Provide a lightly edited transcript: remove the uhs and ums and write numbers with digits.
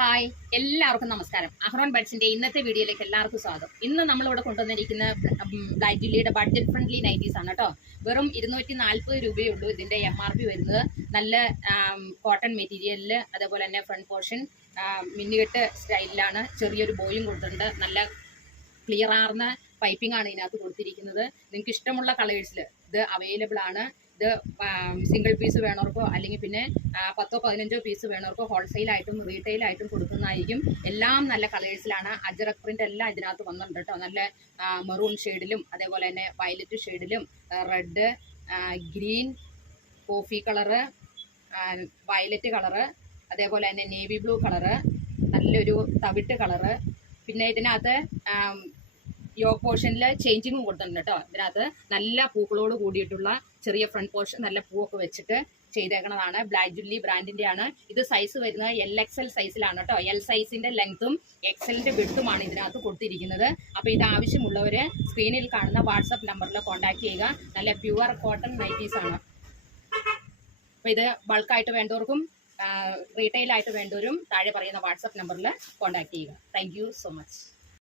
Hi, എല്ലാവർക്കും നമസ്കാരം. അഹ്റോൺ ബഡ്സിന്റെ ഇന്നത്തെ വീഡിയോയിലേക്ക് എല്ലാവർക്കും സ്വാഗതം. ഇന്ന് നമ്മളിവിടെ കൊണ്ടുവന്നിരിക്കുന്ന ബ്ലൈറ്റ് ജില്ലിയുടെ ബഡ്ജറ്റ് ഫ്രണ്ട്ലി നൈറ്റീസ് ആണ് കേട്ടോ. വെറും 240 രൂപയേ ഉള്ളൂ ഇതിന്റെ MRP വരുന്നത്. നല്ല കോട്ടൺ മെറ്റീരിയലിൽ, അതേപോലെ തന്നെ ഫ്രണ്ട് പോർഷൻ മിന്നുകെട്ട് സ്റ്റൈലിലാണ്. ചെറിയൊരു ബോയും കൊടുത്തിട്ടുണ്ട്. നല്ല ക്ലിയർ ആർന്ന പൈപ്പിംഗ് ആണ് ഇതിനകത്ത് കൊടുത്തിരിക്കുന്നത്. നിങ്ങൾക്ക് ഇഷ്ടമുള്ള കളേഴ്സിൽ ഇത് അവൈലബിൾ ആണ്. ഇത് സിംഗിൾ പീസ് വേണവർക്കോ അല്ലെങ്കിൽ പിന്നെ 10-15 പീസ് വേണവർക്കോ ഹോൾസെയിലായിട്ടും റീറ്റെയിലായിട്ടും കൊടുക്കുന്നതായിരിക്കും. എല്ലാം നല്ല കളേഴ്സിലാണ്. അജറക് പ്രിന്റ് എല്ലാം ഇതിനകത്ത് വന്നിട്ടുണ്ട് കേട്ടോ. നല്ല മെറൂൺ ഷെയ്ഡിലും അതേപോലെ തന്നെ വയലറ്റ് ഷെയ്ഡിലും red, green, coffee colour, violet colour, അതേപോലെ തന്നെ നേവി ബ്ലൂ കളറ്, നല്ലൊരു തവിട്ട് കളറ്. പിന്നെ ഇതിനകത്ത് യോക്ക് പോർഷനിൽ ചേഞ്ചിങ്ങും കൊടുത്തിട്ടുണ്ട് കേട്ടോ. ഇതിനകത്ത് നല്ല പൂക്കളോട് കൂടിയിട്ടുള്ള ചെറിയ ഫ്രണ്ട് പോർഷൻ നല്ല പൂവൊക്കെ വെച്ചിട്ട് ചെയ്തേക്കുന്നതാണ്. ബ്ലാക്ക് ജുല്ലി ബ്രാൻഡിന്റെ ആണ്. ഇത് സൈസ് വരുന്നത് LXL സൈസിലാണ് കേട്ടോ. L സൈസിന്റെ ലെങ്ത്തും XLന്റെ വിഡ്ത്തുമാണ് ഇതിനകത്ത് കൊടുത്തിരിക്കുന്നത്. അപ്പോൾ ഇത് ആവശ്യമുള്ളവര് സ്ക്രീനിൽ കാണുന്ന വാട്സപ്പ് നമ്പറിൽ കോൺടാക്ട് ചെയ്യുക. നല്ല പ്യുവർ കോട്ടൺ നൈറ്റീസ് ആണ്. അപ്പോൾ ഇത് ബൾക്കായിട്ട് വേണ്ടവർക്കും റീറ്റെയിൽ ആയിട്ട് വേണ്ടവരും താഴെ പറയുന്ന വാട്സപ്പ് നമ്പറിൽ കോൺടാക്ട് ചെയ്യുക. Thank you so much.